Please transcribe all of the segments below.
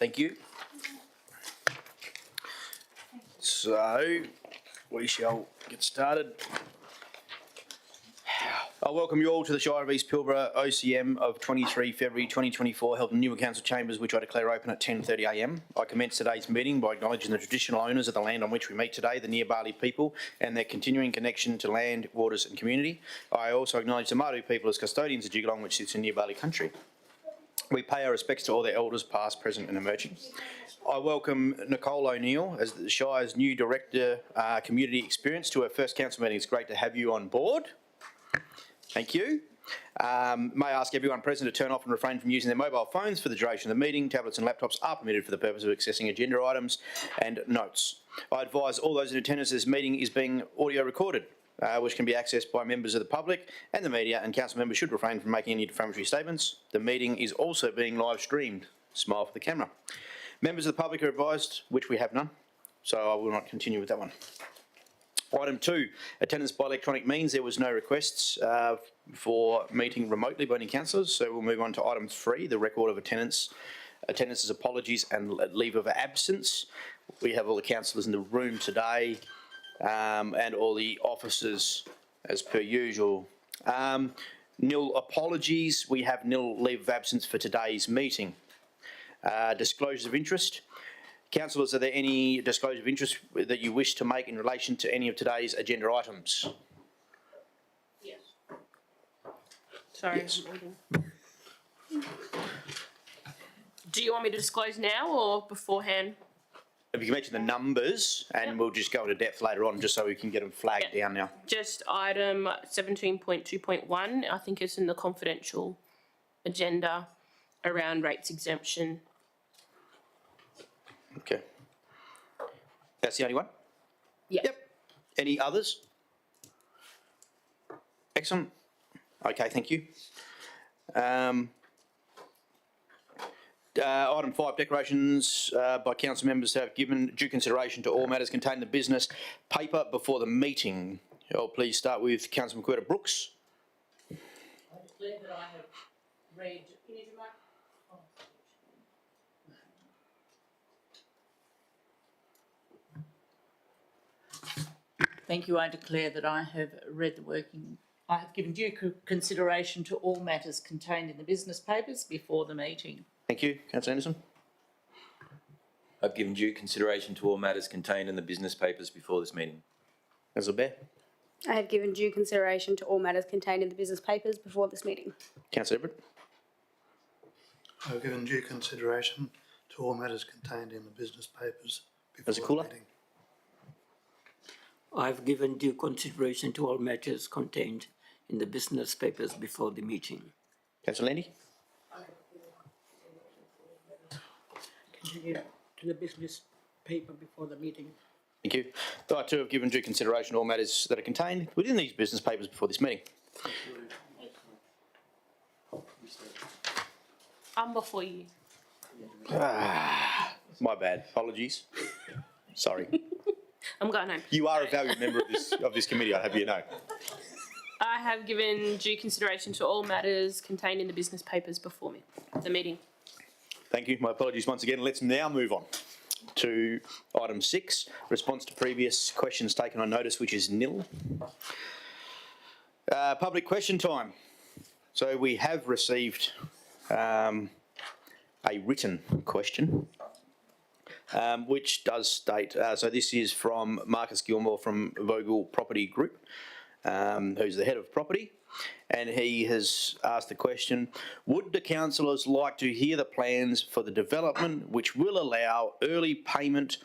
Thank you. So we shall get started. I welcome you all to the Shire of East Pilbara OCM of 23 February 2024 held in Newer Council Chambers, which I declare open at 10:30am. I commence today's meeting by acknowledging the traditional owners of the land on which we meet today, the Near people, and their continuing connection to land, waters and community. I also acknowledge the Māori people as custodians of Jigalong, which sits in Near country. We pay our respects to all their elders, past, present and emerging. I welcome Nicole O'Neill as the Shire's new Director, Community Experience, to her first council meeting. It's great to have you on board. Thank you. May I ask everyone present to turn off and refrain from using their mobile phones for the duration of the meeting. Tablets and laptops are permitted for the purpose of accessing agenda items and notes. I advise all those in attendance this meeting is being audio recorded, which can be accessed by members of the public and the media, and council members should refrain from making any defamatory statements. The meeting is also being live streamed. Smile for the camera. Members of the public are advised, which we have none, so I will not continue with that one. Item 2, attendance by electronic means. There was no requests for meeting remotely by any councillors, so we'll move on to item 3, the record of attendance's apologies and leave of absence. We have all the councillors in the room today and all the officers as per usual. Nil apologies. We have nil leave of absence for today's meeting. Disclosures of interest. Councillors, are there any disclosure of interest that you wish to make in relation to any of today's agenda items? Yes. Sorry. Yes. Do you want me to disclose now or beforehand? If you can mention the numbers, and we'll just go into depth later on, just so we can get them flagged down now. Just item 17.2.1, I think it's in the confidential agenda around rates exemption. Okay. That's the only one? Yeah. Yep. Any others? Excellent. Okay, thank you. Item 5, declarations by council members have given due consideration to all matters contained in the business paper before the meeting. I'll please start with Councillor McWhirter Brooks. I declare that I have read. Can you do my? Thank you. I declare that I have read the working. I have given due consideration to all matters contained in the business papers before the meeting. Thank you. Councillor Anderson. I've given due consideration to all matters contained in the business papers before this meeting. Councillor Bear. I have given due consideration to all matters contained in the business papers before this meeting. Councillor Everett. I have given due consideration to all matters contained in the business papers before Councillor Cooler. the meeting. I've given due consideration to all matters contained in the business papers before the meeting. Councillor Landy. Continue to the business paper before the meeting. Thank you. I too have given due consideration to all matters that are contained within these business papers before this meeting. I'm before you. My bad. Apologies. Sorry. I'm going home. You are a valued member of this committee, I hope you know. I have given due consideration to all matters contained in the business papers before the meeting. Thank you. My apologies once again. Let's now move on to item 6, response to previous questions taken on notice, which is nil. Public question time. So we have received a written question, which does state, so this is from Marcus Gilmore from Vogel Property Group, who's the head of property. And he has asked the question, would the councillors like to hear the plans for the development which will allow early payment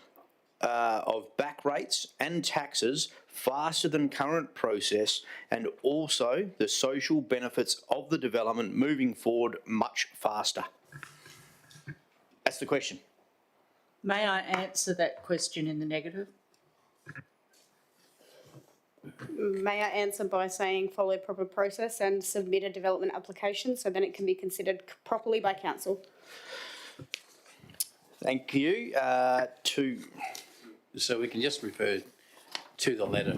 of back rates and taxes faster than current process, and also the social benefits of the development moving forward much faster? That's the question. May I answer that question in the negative? May I answer by saying follow proper process and submit a development application so then it can be considered properly by council. Thank you. So we can just refer to the letter,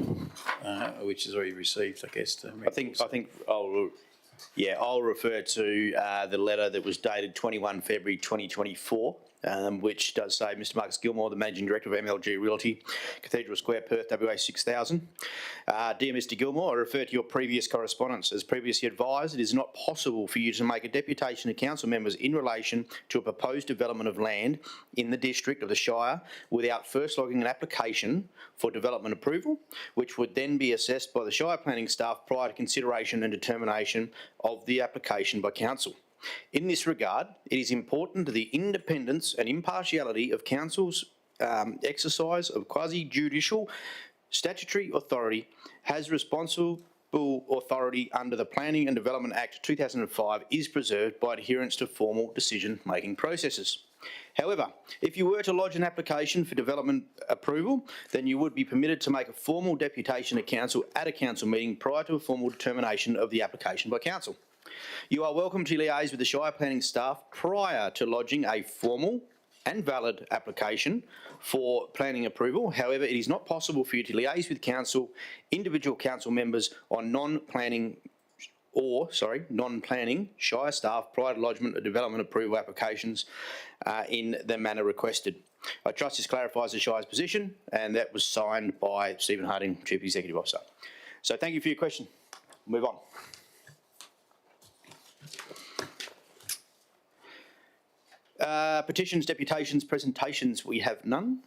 which is already received, I guess. I think I'll refer to the letter that was dated 21 February 2024 which does say Mr. Marcus Gilmore, the Managing Director of MLG Realty, Cathedral Square, Perth, WA 6000. Dear Mr. Gilmore, I refer to your previous correspondence. As previously advised, it is not possible for you to make a deputation to council members in relation to a proposed development of land in the district of the Shire without first logging an application for development approval, which would then be assessed by the Shire planning staff prior to consideration and determination of the application by council. In this regard, it is important to the independence and impartiality of council's exercise of quasi-judicial statutory authority has responsible authority under the Planning and Development Act 2005 is preserved by adherence to formal decision-making processes. However, if you were to lodge an application for development approval, then you would be permitted to make a formal deputation to council at a council meeting prior to a formal determination of the application by council. You are welcome to liaise with the Shire planning staff prior to lodging a formal and valid application for planning approval. However, it is not possible for you to liaise with individual council members on non-planning Shire staff prior to lodgement of development approval applications in the manner requested. I trust this clarifies the Shire's position, and that was signed by Stephen Harding, Chief Executive Officer. So thank you for your question. Move on. Petitions, deputations, presentations, we have none.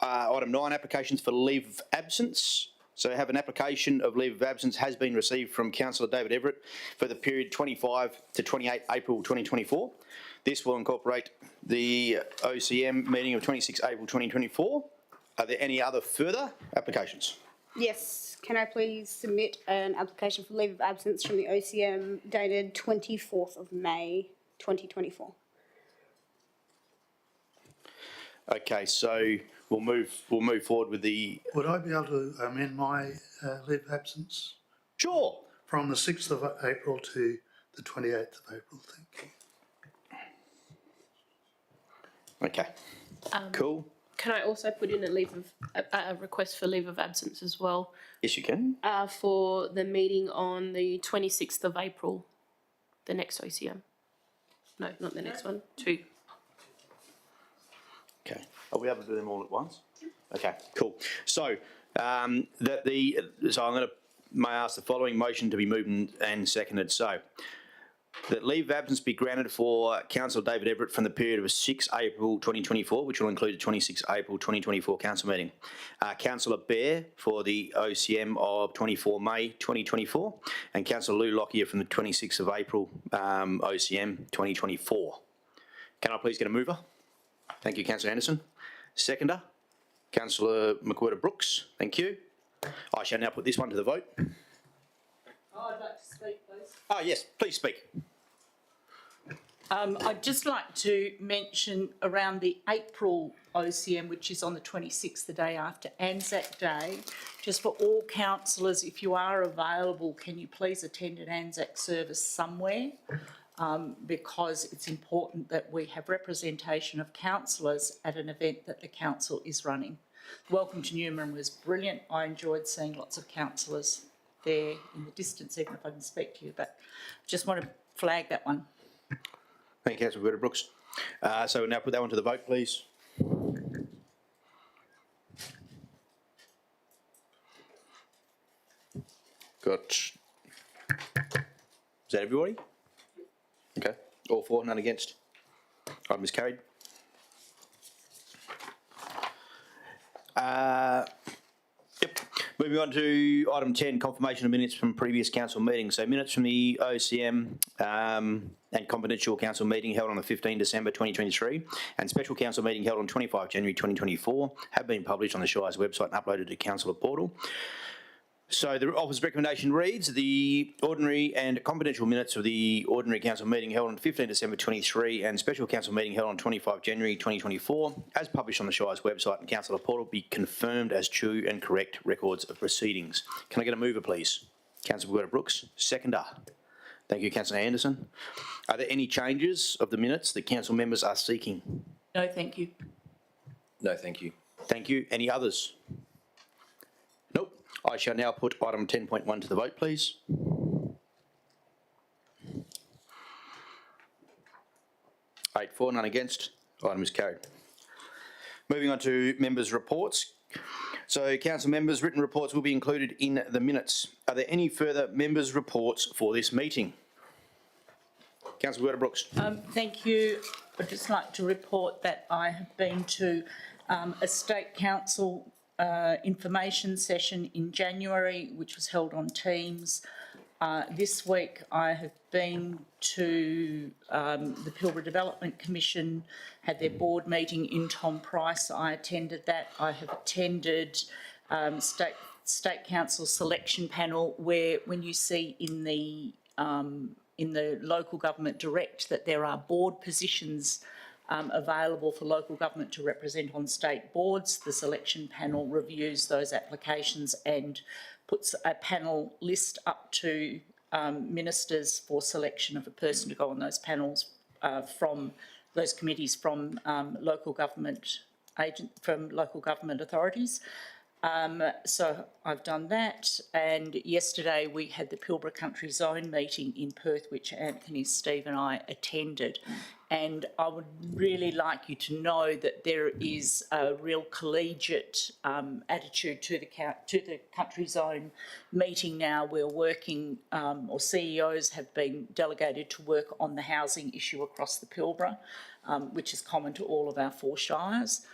Item 9, applications for leave of absence. So I have an application of leave of absence has been received from Councillor David Everett for the period 25 to 28 April 2024. This will incorporate the OCM meeting of 26 April 2024. Are there any other further applications? Yes, can I please submit an application for leave of absence from the OCM dated 24th of May 2024? Okay, so we'll move forward with the. Would I be able to amend my leave of absence Sure. from the 6th of April to the 28th of April? Thank you. Okay. Cool. Can I also put in a request for leave of absence as well Yes, you can. for the meeting on the 26th of April, the next OCM? No, not the next one, 2. Okay. Are we able to do them all at once? Okay, cool. So, so I'm going to may I ask the following motion to be moved and seconded. So, that leave of absence be granted for Councillor David Everett from the period of 6 April 2024, which will include the 26 April 2024 council meeting. Councillor Bear for the OCM of 24 May 2024, and Councillor Lou Lockyer from the 26th of April OCM 2024. Can I please get a mover? Thank you, Councillor Anderson. Seconder, Councillor McWhirter-Brooks. Thank you. I shall now put this one to the vote. Oh, I'd like to speak, please. Oh, yes, please speak. I'd just like to mention around the April OCM, which is on the 26th, the day after Anzac Day, just for all councillors, if you are available, can you please attend an Anzac service somewhere? Because it's important that we have representation of councillors at an event that the council is running. Welcome to Newman was brilliant. I enjoyed seeing lots of councillors there in the distance, even if I can speak to you, but just want to flag that one. Thank you, Councillor Brooks. So we'll now put that one to the vote, please. Got. Is that everybody? Okay. All for, none against. Item is carried. Yep. Moving on to item 10, confirmation of minutes from previous council meetings. So minutes from the OCM and confidential council meeting held on the 15 December 2023 and special council meeting held on 25 January 2024 have been published on the Shire's website and uploaded to councillor portal. So the office recommendation reads, the ordinary and confidential minutes of the ordinary council meeting held on 15 December 23 and special council meeting held on 25 January 2024, as published on the Shire's website and councillor portal, be confirmed as true and correct records of proceedings. Can I get a mover, please? Councillor Brooks. Seconder. Thank you, Councillor Anderson. Are there any changes of the minutes that council members are seeking? No, thank you. No, thank you. Thank you. Any others? Nope. I shall now put item 10.1 to the vote, please. Eight for, none against. Item is carried. Moving on to members' reports. So, council members, written reports will be included in the minutes. Are there any further members' reports for this meeting? Councillor Brooks. Thank you. I'd just like to report that I have been to a State Council information session in January, which was held on Teams. This week I have been to the Pilbara Development Commission, had their board meeting in Tom Price. I attended that. I have attended State Council selection panel, where when you see in the local government direct that there are board positions available for local government to represent on state boards, the selection panel reviews those applications and puts a panel list up to ministers for selection of a person to go on those panels from those committees from local government authorities. So I've done that, and yesterday we had the Pilbara Country Zone meeting in Perth, which Anthony, Steve and I attended. And I would really like you to know that there is a real collegiate attitude to the Country Zone meeting now. We're working, or CEOs have been delegated to work on the housing issue across the Pilbara, which is common to all of our 4 shires.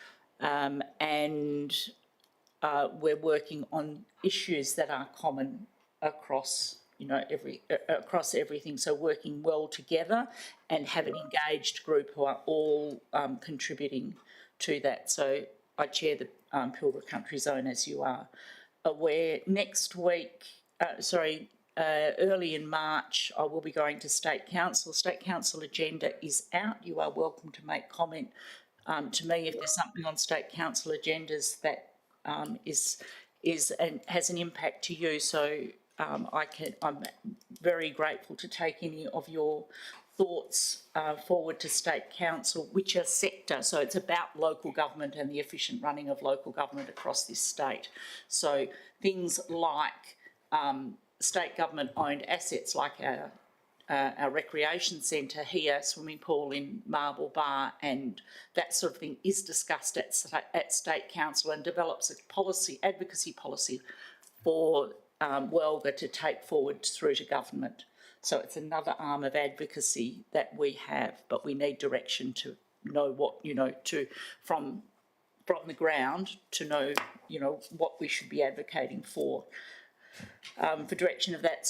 We're working on issues that are common across, across everything. So working well together and have an engaged group who are all contributing to that. So I chair the Pilbara Country Zone, as you are aware. Next week, early in March, I will be going to State Council. State Council agenda is out. You are welcome to make comment to me if there's something on State Council agendas that is and has an impact to you. So I'm very grateful to take any of your thoughts forward to State Council, which are sector. So it's about local government and the efficient running of local government across this state. So things like state government owned assets, like our recreation centre here, swimming pool in Marble Bar, and that sort of thing is discussed at State Council, and develops a advocacy policy for Welga to take forward through to government. So it's another arm of advocacy that we have, but we need direction to know what, from the ground to know, what we should be advocating for direction of that.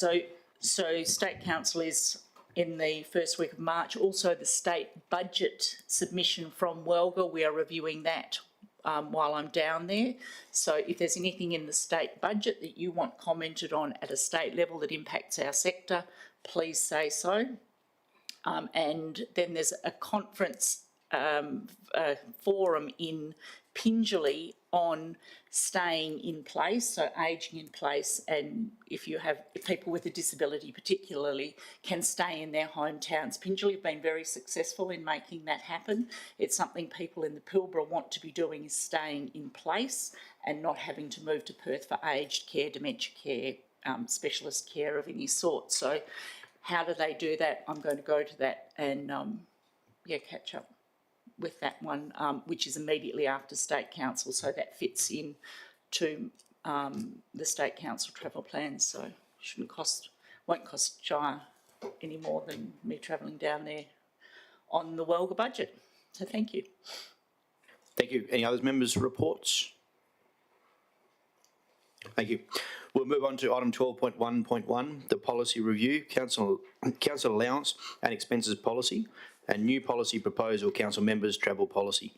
So State Council is in the first week of March. Also, the state budget submission from Welga, we are reviewing that while I'm down there. So if there's anything in the state budget that you want commented on at a state level that impacts our sector, please say so. And then there's a conference forum in Pingelly on staying in place, so ageing in place, and if people with a disability particularly can stay in their hometowns. Pingelly have been very successful in making that happen. It's something people in the Pilbara want to be doing, is staying in place and not having to move to Perth for aged care, dementia care, specialist care of any sort. So how do they do that? I'm going to go to that and catch up with that one, which is immediately after State Council, so that fits in to the State Council travel plans. So won't cost Shire any more than me travelling down there on the Welga budget. So thank you. Thank you. Any other members' reports? Thank you. We'll move on to item 12.1.1, the policy review, council allowance and expenses policy, and new policy proposal, council members' travel policy.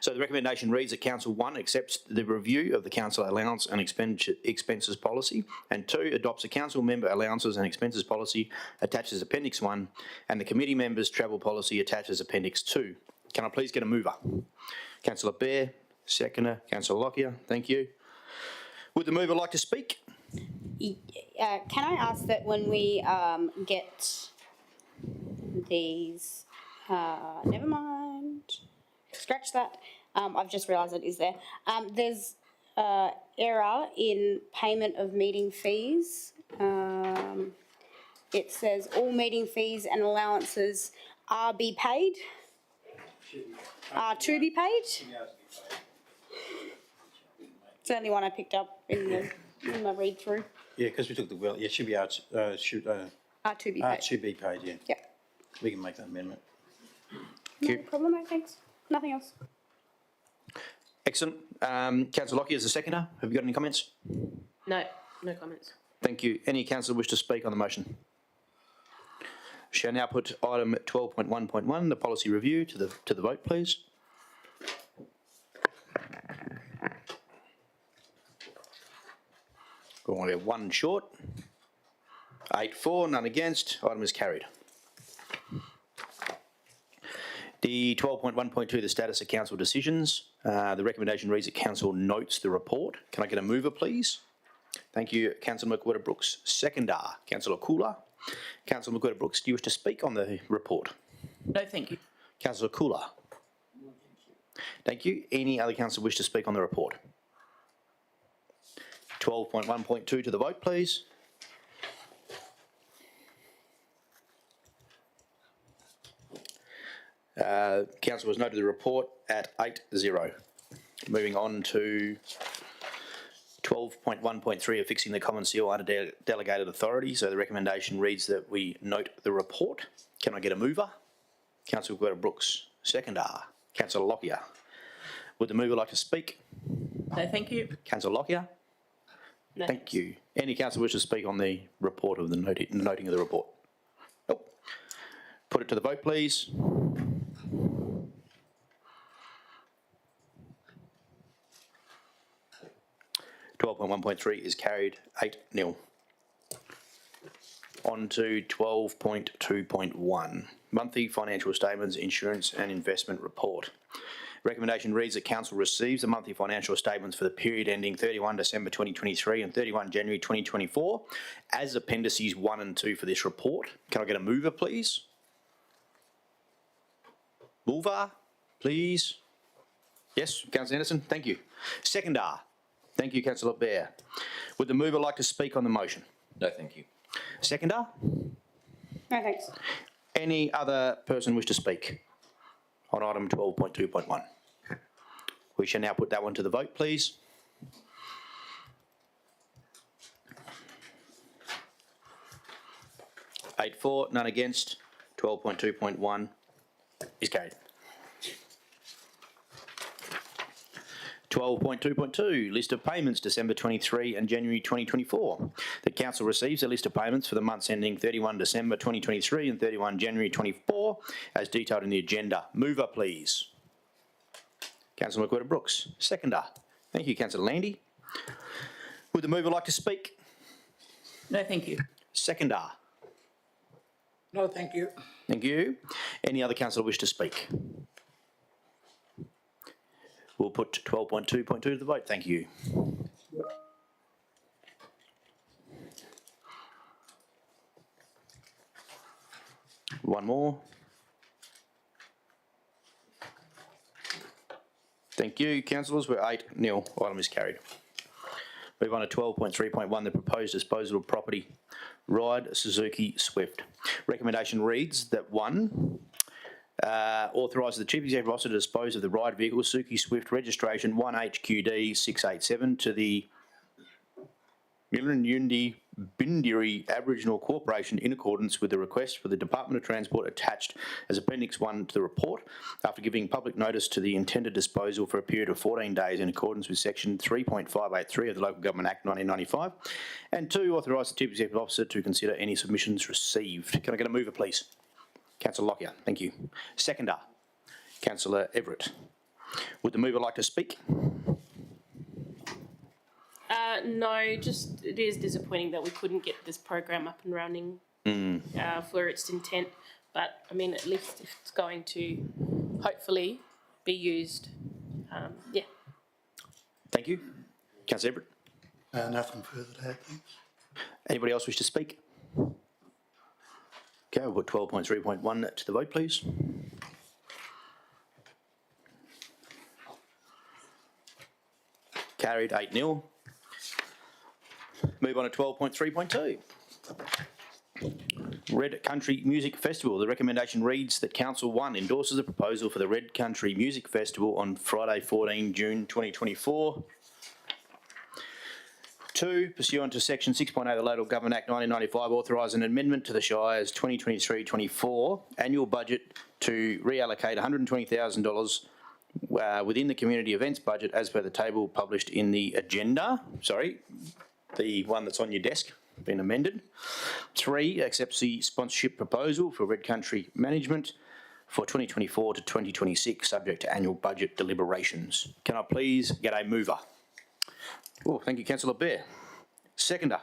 So the recommendation reads that Council 1 accepts the review of the council allowance and expenses policy, and 2 adopts a council member allowances and expenses policy attached as Appendix 1, and the committee members' travel policy attached as Appendix 2. Can I please get a mover? Councillor Bear, seconder, Councillor Lockyer, thank you. Would the mover like to speak? Can I ask that when we get these, never mind, scratch that, I've just realised it is there. There's error in payment of meeting fees. It says all meeting fees and allowances are be paid. To be paid? It's the only one I picked up in the read through. Yeah, because we took the well, yeah, it should be to To be paid. to be paid, yeah. Yep. We can make that amendment. No problem, no thanks. Nothing else. Excellent. Councillor Lockyer as the seconder. Have you got any comments? No, no comments. Thank you. Any councillor wish to speak on the motion? Shall now put item 12.1.1, the policy review, to the vote, please. We'll only have one short. 8-4, none against. Item is carried. The 12.1.2, the status of council decisions. The recommendation reads that council notes the report. Can I get a mover, please? Thank you, Councillor McWhirter-Brooks. Seconder, Councillor Cooler. Councillor McWhirter-Brooks, do you wish to speak on the report? No, thank you. Councillor Cooler. Thank you. Any other councillor wish to speak on the report? 12.1.2 to the vote, please. Council has noted the report at 8-0. Moving on to 12.1.3 of fixing the common seal under delegated authority. So the recommendation reads that we note the report. Can I get a mover? Councillor McWhirter-Brooks. Seconder, Councillor Lockyer. Would the mover like to speak? No, thank you. Councillor Lockyer. No. Thank you. Any councillor wish to speak on the report of the noting of the report? Nope. Put it to the vote, please. .1.3 is carried 8-0. On to 12.2.1, monthly financial statements, insurance and investment report. Recommendation reads that council receives the monthly financial statements for the period ending 31 December 2023 and 31 January 2024 as appendices 1 and 2 for this report. Can I get a mover, please? Mover, please. Yes, Councillor Anderson, thank you. Seconder, thank you, Councillor Bear. Would the mover like to speak on the motion? No, thank you. Seconder? No thanks. Any other person wish to speak on item 12.2.1? We shall now put that one to the vote, please. Eight for, none against. 12.2.1 is carried. 12.2.2, list of payments December 23 and January 2024. The council receives a list of payments for the months ending 31 December 2023 and 31 January 24 as detailed in the agenda. Mover, please. Councillor McWhirter-Brooks. Seconder. Thank you, Councillor Landy. Would the mover like to speak? No, thank you. Seconder. No, thank you. Thank you. Any other councillor wish to speak? We'll put 12.2.2 to the vote. Thank you. One more. Thank you, councillors. We're 8-0. Item is carried. Move on to 12.3.1, the proposed disposal of property. Ride Suzuki Swift. Recommendation reads that 1, authorises the Chief Executive Officer to dispose of the ride vehicle Suzuki Swift registration 1HQD 687 to the Milundi Bindiri Aboriginal Corporation in accordance with the request for the Department of Transport attached as Appendix 1 to the report after giving public notice to the intended disposal for a period of 14 days in accordance with Section 3.583 of the Local Government Act 1995. And 2, authorise the Chief Executive Officer to consider any submissions received. Can I get a mover, please? Councillor Lockyer, thank you. Seconder, Councillor Everett. Would the mover like to speak? No, just it is disappointing that we couldn't get this program up and running for its intent. But I mean, at least if it's going to hopefully be used, yeah. Thank you. Councillor Everett. Nothing further to add, thanks. Anybody else wish to speak? Okay, we'll put 12.3.1 to the vote, please. Carried 8-0. Move on to 12.3.2. Red Country Music Festival. The recommendation reads that Council 1 endorses the proposal for the Red Country Music Festival on Friday, 14 June 2024. 2, pursuant to Section 6.8 of the Local Government Act 1995, authorise an amendment to the Shire's 2023-24 annual budget to reallocate $120,000 within the community events budget as per the table published in the agenda. Sorry, the one that's on your desk, been amended. 3, accepts the sponsorship proposal for Red Country Management for 2024 to 2026, subject to annual budget deliberations. Can I please get a mover? Oh, thank you, Councillor Bear. Seconder,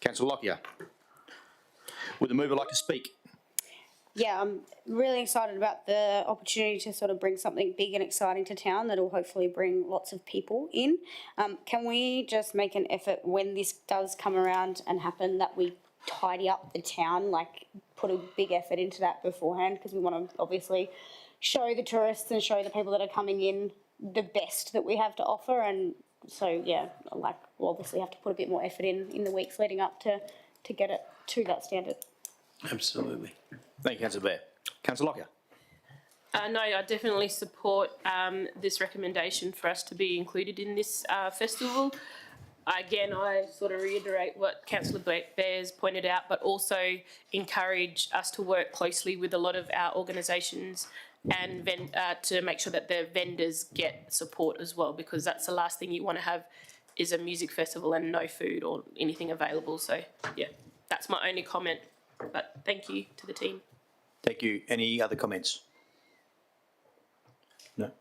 Councillor Lockyer. Would the mover like to speak? Yeah, I'm really excited about the opportunity to sort of bring something big and exciting to town that will hopefully bring lots of people in. Can we just make an effort when this does come around and happen that we tidy up the town, like put a big effort into that beforehand, because we want to obviously show the tourists and show the people that are coming in the best that we have to offer. And so, yeah, like we'll obviously have to put a bit more effort in the weeks leading up to get it to that standard. Absolutely. Thank you, Councillor Bear. Councillor Lockyer. No, I definitely support this recommendation for us to be included in this festival. Again, I sort of reiterate what Councillor Bears pointed out, but also encourage us to work closely with a lot of our organisations and to make sure that the vendors get support as well, because that's the last thing you want to have is a music festival and no food or anything available. So, yeah, that's my only comment, but thank you to the team. Thank you. Any other comments? No.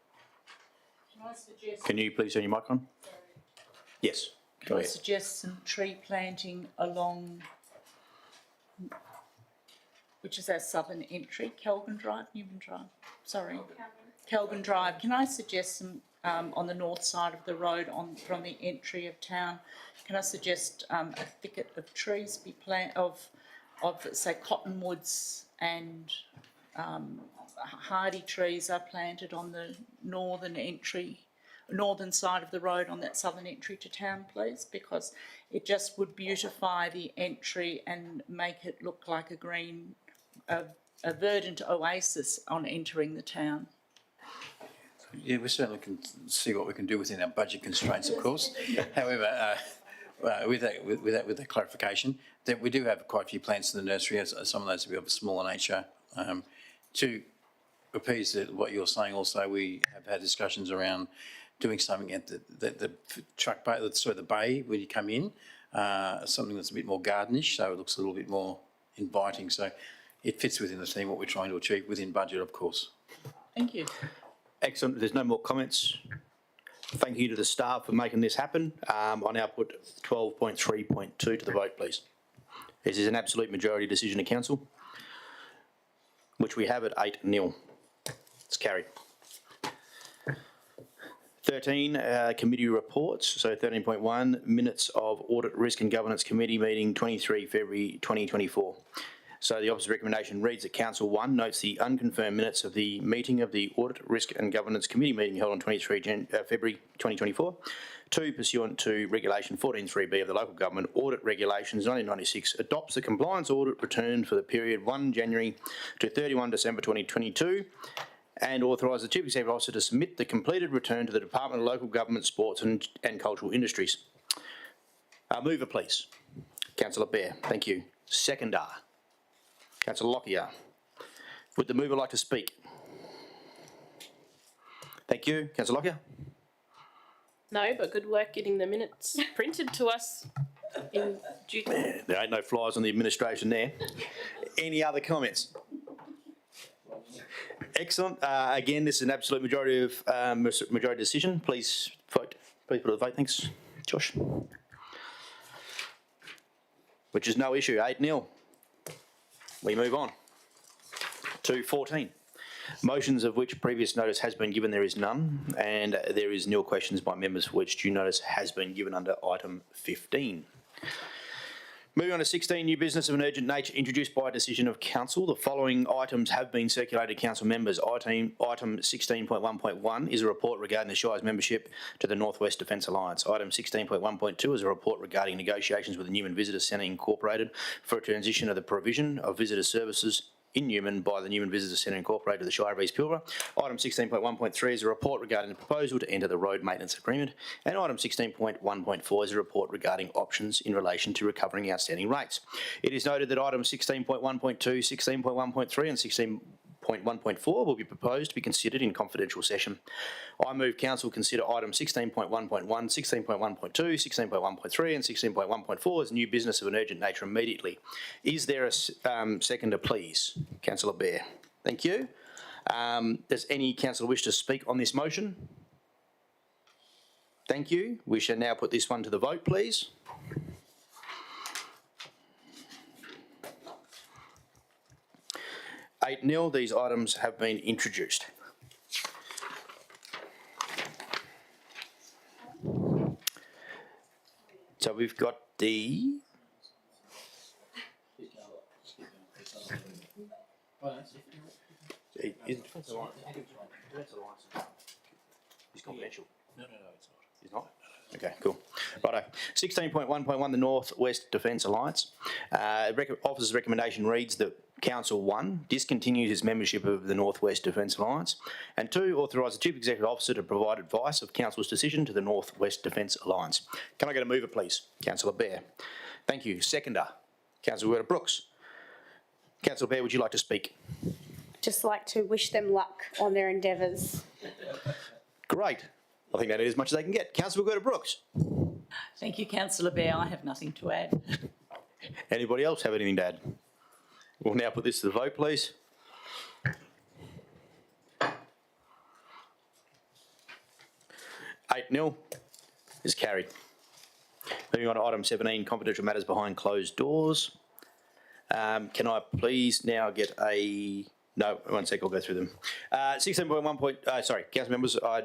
Can I suggest? Can you please turn your mic on? Yes. Can I suggest some tree planting along, which is our southern entry, Kelvin Drive, Newman Drive, sorry. Kelvin Drive. Can I suggest some, on the north side of the road from the entry of town, can I suggest a thicket of trees be planted, of say cottonwoods and hardy trees are planted on the northern side of the road on that southern entry to town, please, because it just would beautify the entry and make it look like a verdant oasis on entering the town. Yeah, we certainly can see what we can do within our budget constraints, of course. However, with that clarification, that we do have quite a few plants in the nursery, as some of those will be of a smaller nature. To appease what you're saying, also we have had discussions around doing something at the truck bay, the bay when you come in, something that's a bit more gardenish, so it looks a little bit more inviting. So it fits within the theme what we're trying to achieve within budget, of course. Thank you. Excellent. There's no more comments. Thank you to the staff for making this happen. I now put 12.3.2 to the vote, please. This is an absolute majority decision of council, which we have at 8-0. It's carried. 13, committee reports. So 13.1, minutes of Audit, Risk and Governance Committee meeting 23 February 2024. So the opposite recommendation reads that Council 1 notes the unconfirmed minutes of the meeting of the Audit, Risk and Governance Committee meeting held on 23 February 2024. 2, pursuant to Regulation 14.3b of the Local Government Audit Regulations 1996, adopts the compliance audit return for the period 1 January to 31 December 2022 and authorise the Chief Executive Officer to submit the completed return to the Department of Local Government, Sports and Cultural Industries. Mover, please. Councillor Bear, thank you. Seconder, Councillor Lockyer. Would the mover like to speak? Thank you. Councillor Lockyer? No, but good work getting the minutes printed to us in due time. There ain't no flies on the administration there. Any other comments? Excellent. Again, this is an absolute majority decision. Please vote. Please put a vote. Thanks, Josh. Which is no issue. 8-0. We move on to 14. Motions of which previous notice has been given, there is none, and there is nil questions by members for which due notice has been given under item 15. Moving on to 16, new business of an urgent nature introduced by decision of council. The following items have been circulated to council members. Item 16.1.1 is a report regarding the Shire's membership to the North West Defence Alliance. Item 16.1.2 is a report regarding negotiations with the Newman Visitor Centre Incorporated for a transition of the provision of visitor services in Newman by the Newman Visitor Centre Incorporated to the Shire of East Pilbara. Item 16.1.3 is a report regarding the proposal to enter the road maintenance agreement. And item 16.1.4 is a report regarding options in relation to recovering outstanding rates. It is noted that items 16.1.2, 16.1.3 and 16.1.4 will be proposed to be considered in confidential session. I move council consider items 16.1.1, 16.1.2, 16.1.3 and 16.1.4 as new business of an urgent nature immediately. Is there a seconder, please? Councillor Bear. Thank you. Does any councillor wish to speak on this motion? Thank you. We shall now put this one to the vote, please. Eight 0. These items have been introduced. So we've got the He's confidential. No, it's not. He's not? Okay, cool. Righto. 16.1.1, the North West Defence Alliance. Officer's recommendation reads that Council 1 discontinues its membership of the North West Defence Alliance, and 2 authorise the Chief Executive Officer to provide advice of Council's decision to the North West Defence Alliance. Can I get a mover, please? Councillor Bear. Thank you. Seconder, Councillor Brooks. Councillor Bear, would you like to speak? Just like to wish them luck on their endeavours. Great. I think that is as much as they can get. Councillor Brooks. Thank you, councillor Bear. I have nothing to add. Anybody else have anything to add? We'll now put this to the vote, please. Eight 0 is carried. Moving on to item 17, confidential matters behind closed doors. Can I please now get a... No, 1 sec, I'll go through them. 16.1 sorry, council members, I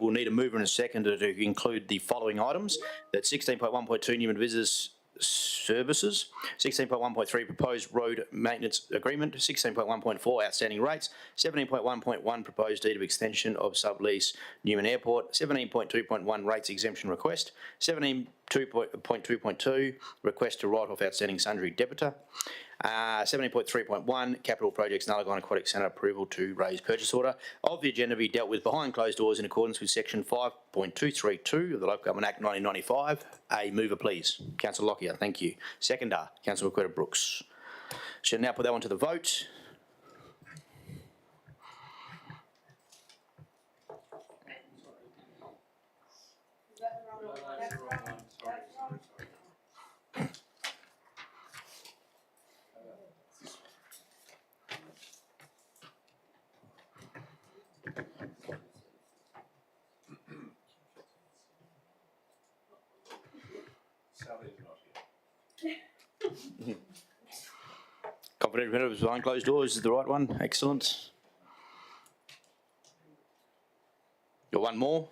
will need a mover and a seconder to include the following items. That's 16.1.2, Newman Visitors Services, 16.1.3 proposed road maintenance agreement, 16.1.4 outstanding rates, 17.1.1 proposed deed of extension of sublease Newman Airport, 17.2.1 rates exemption request, 17.2.2 request to write off outstanding sundry debitor, 17.3.1 capital projects Nullagine Aquatic Centre approval to raise purchase order of the agenda be dealt with behind closed doors in accordance with section 5.232 of the Local Government Act 1995. A mover, please. Councillor Lockyer, thank you. Seconder, Councillor Brooks. Shall now put that one to the vote. Confidential matters behind closed doors is the right one. Excellent. Got one more.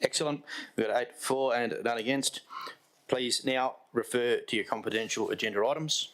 Excellent. We've got 8 for and none against. Please now refer to your confidential agenda items.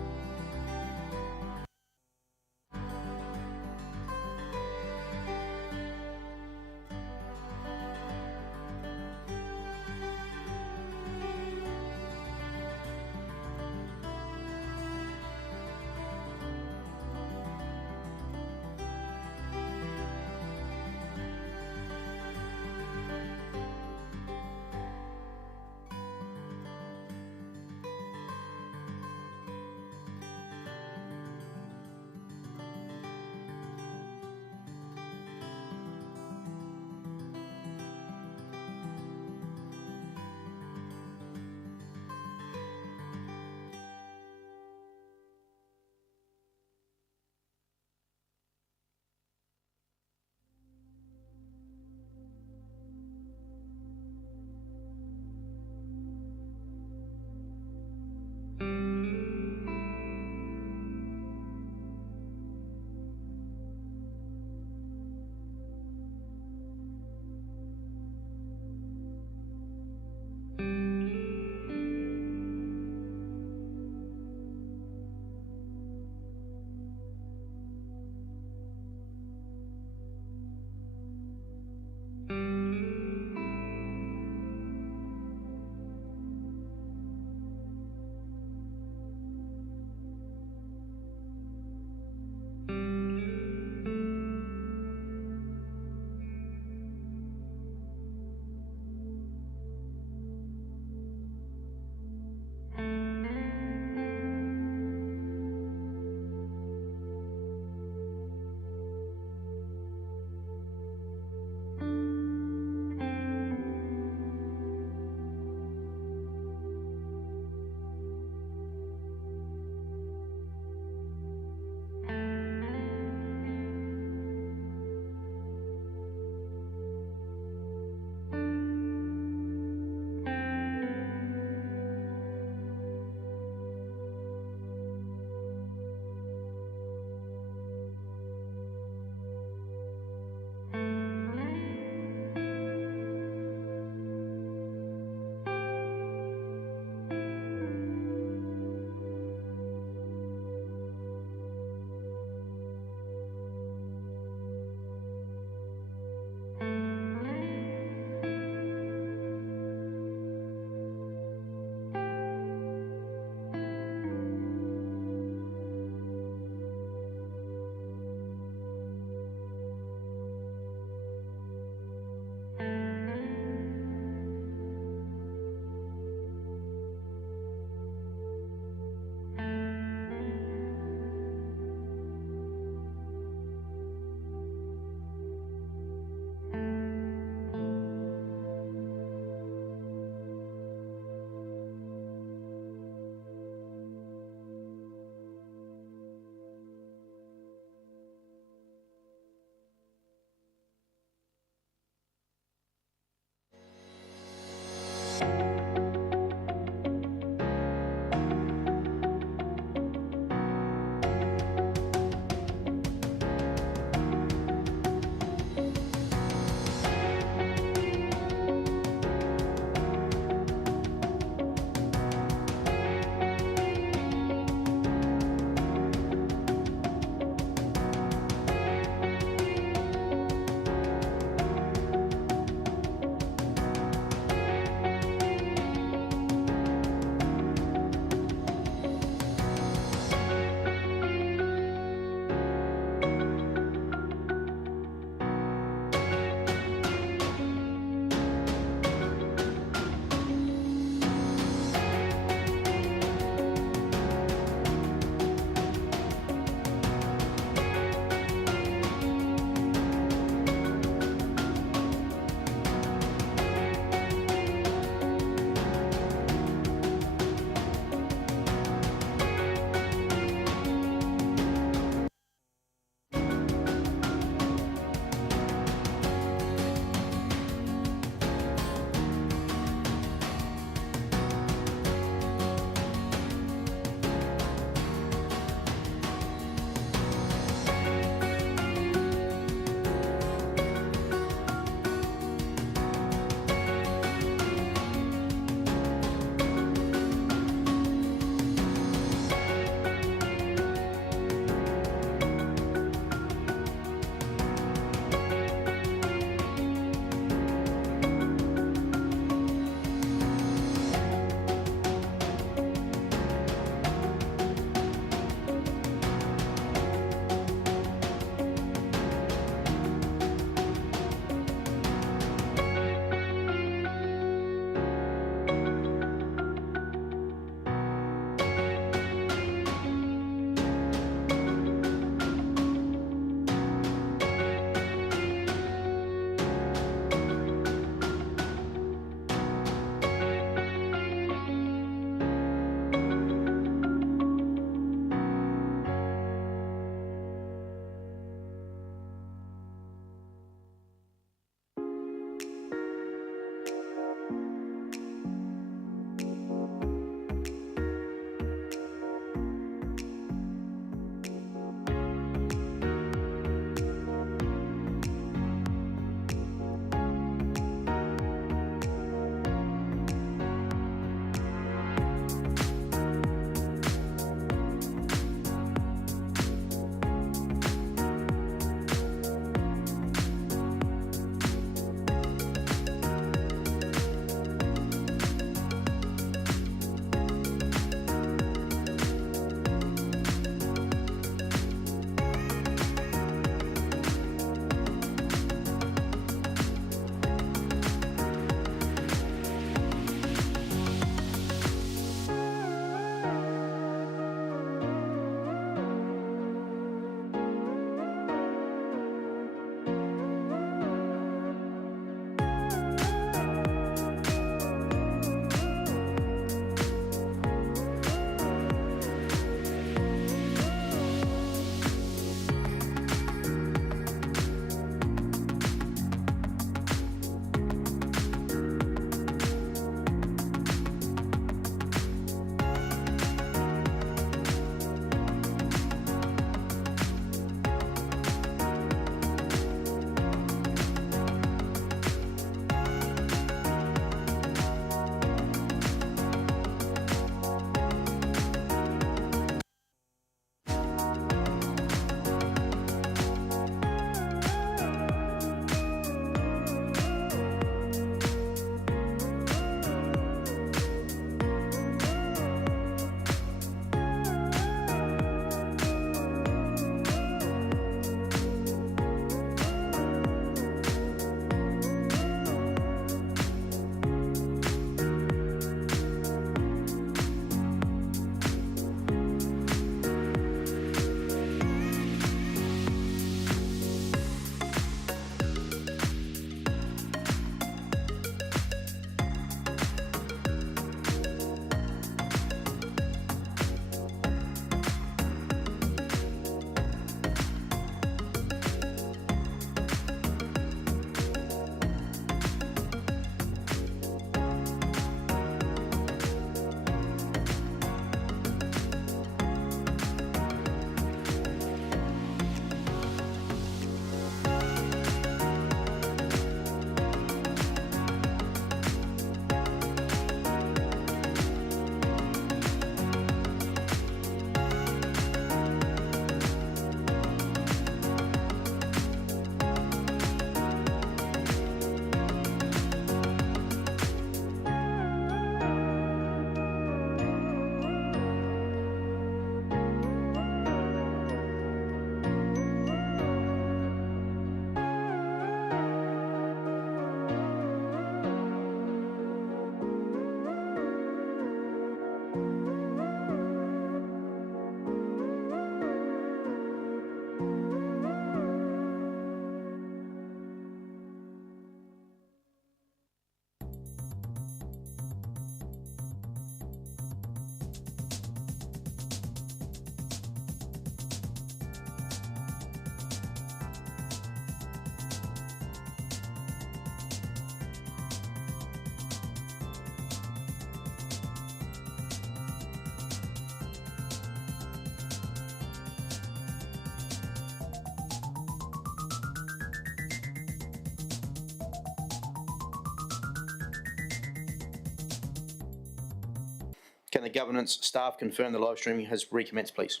Can the governance staff confirm the live streaming has recommenced, please?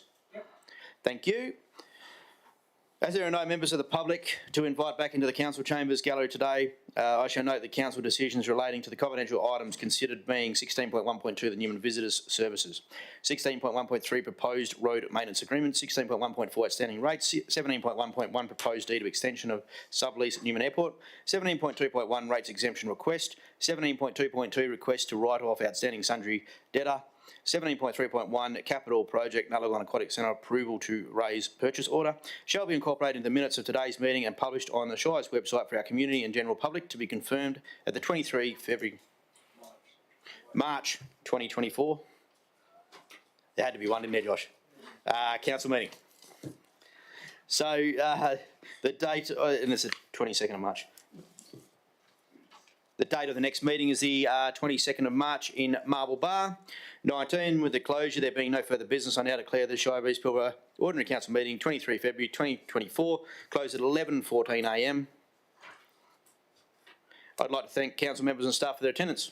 Thank you. As there are no members of the public to invite back into the council chambers gallery today, I shall note the council decisions relating to the confidential items considered being 16.1.2 the Newman Visitors Services, 16.1.3 proposed road maintenance agreement, 16.1.4 outstanding rates, 17.1.1 proposed deed of extension of sublease at Newman Airport, 17.2.1 rates exemption request, 17.2.2 request to write off outstanding sundry debtor, 17.3.1 capital project Nullagine Aquatic Centre approval to raise purchase order shall be incorporated into the minutes of today's meeting and published on the Shire's website for our community and general public to be confirmed at the 23 February, March 2024. There had to be one, didn't there, Josh? Council meeting. So the date, and it's the 22nd of March. The date of the next meeting is the 22nd of March in Marble Bar. 19, with the closure, there being no further business, I now declare the Shire of East Pilbara Ordinary Council meeting 23 February 2024 closed at 11:14 a.m. I'd like to thank council members and staff for their attendance.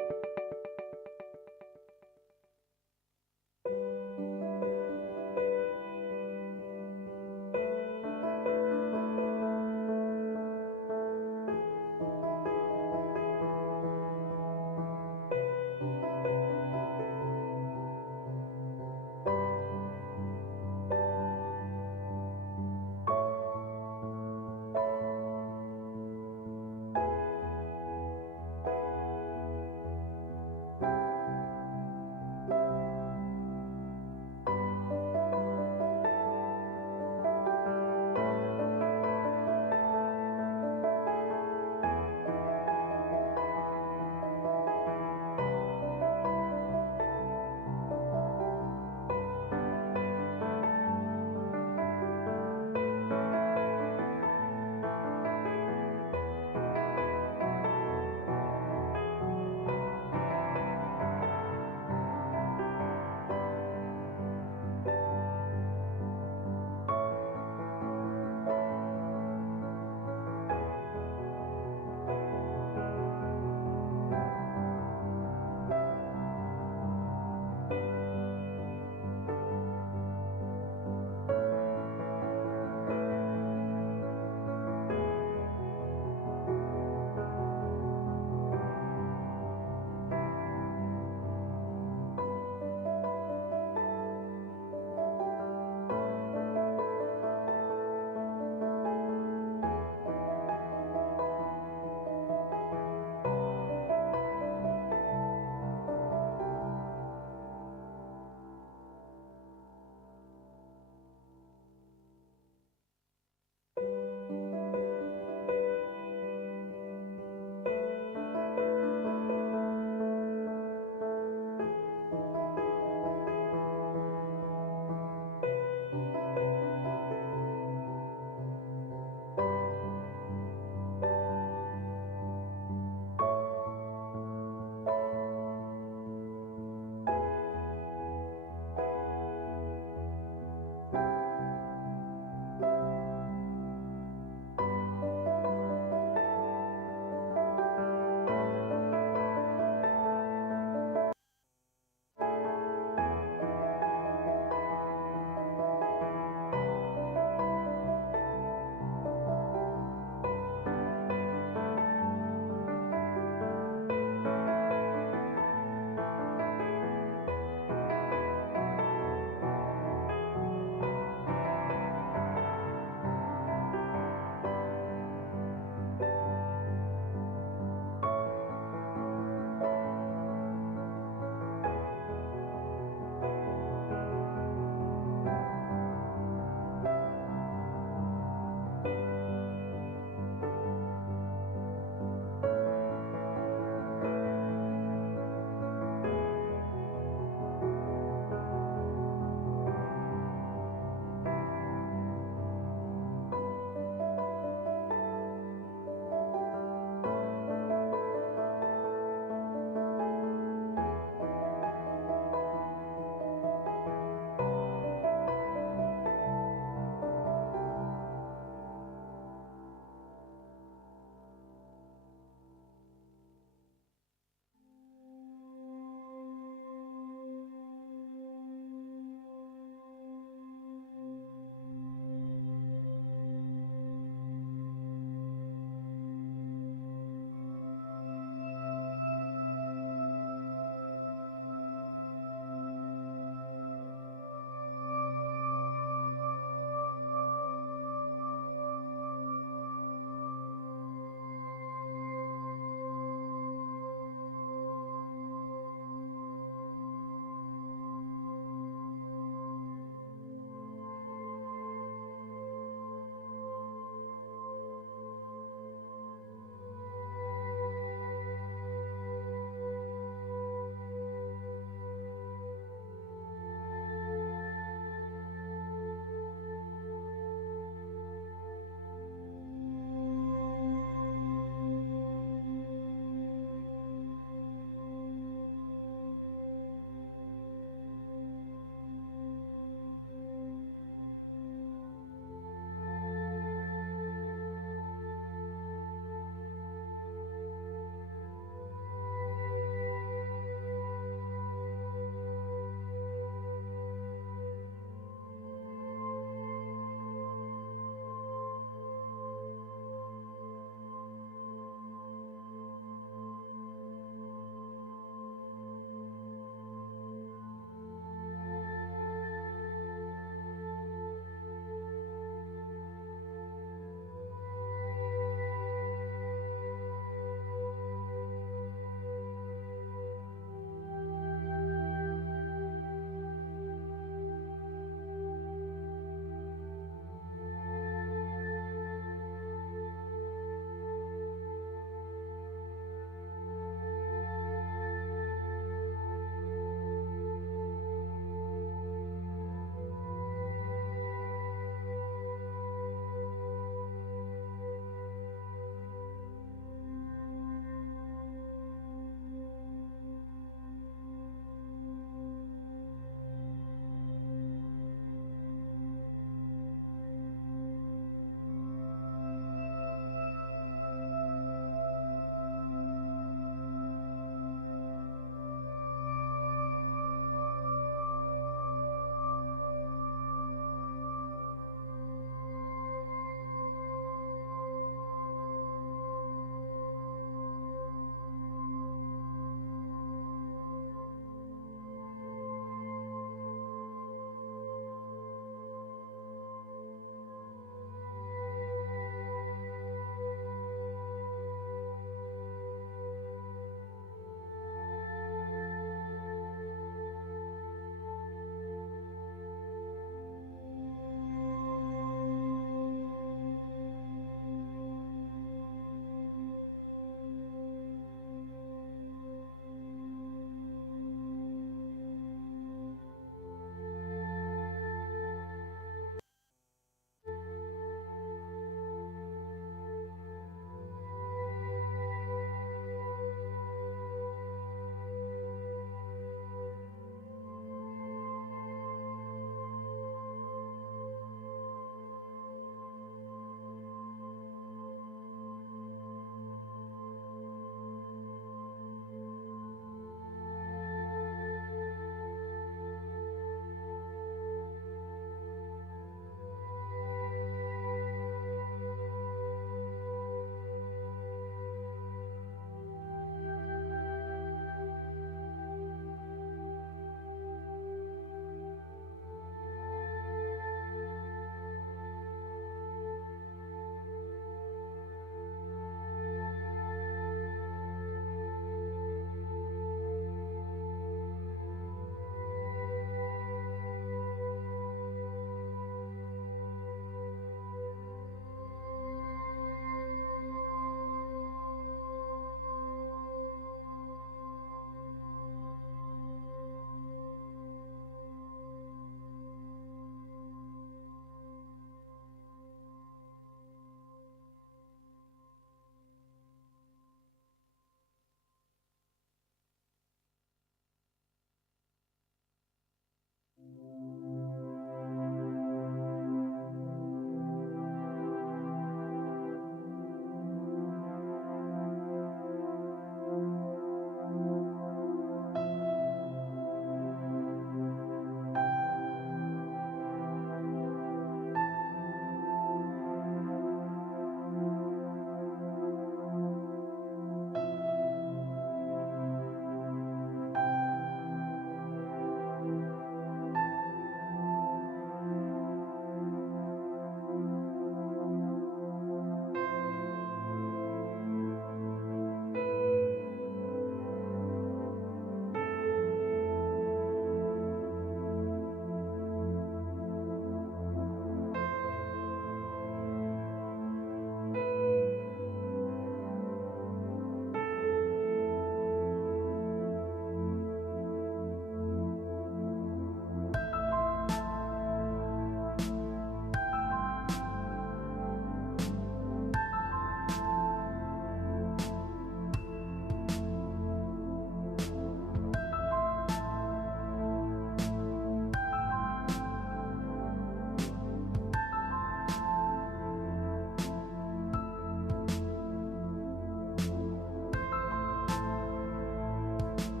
you.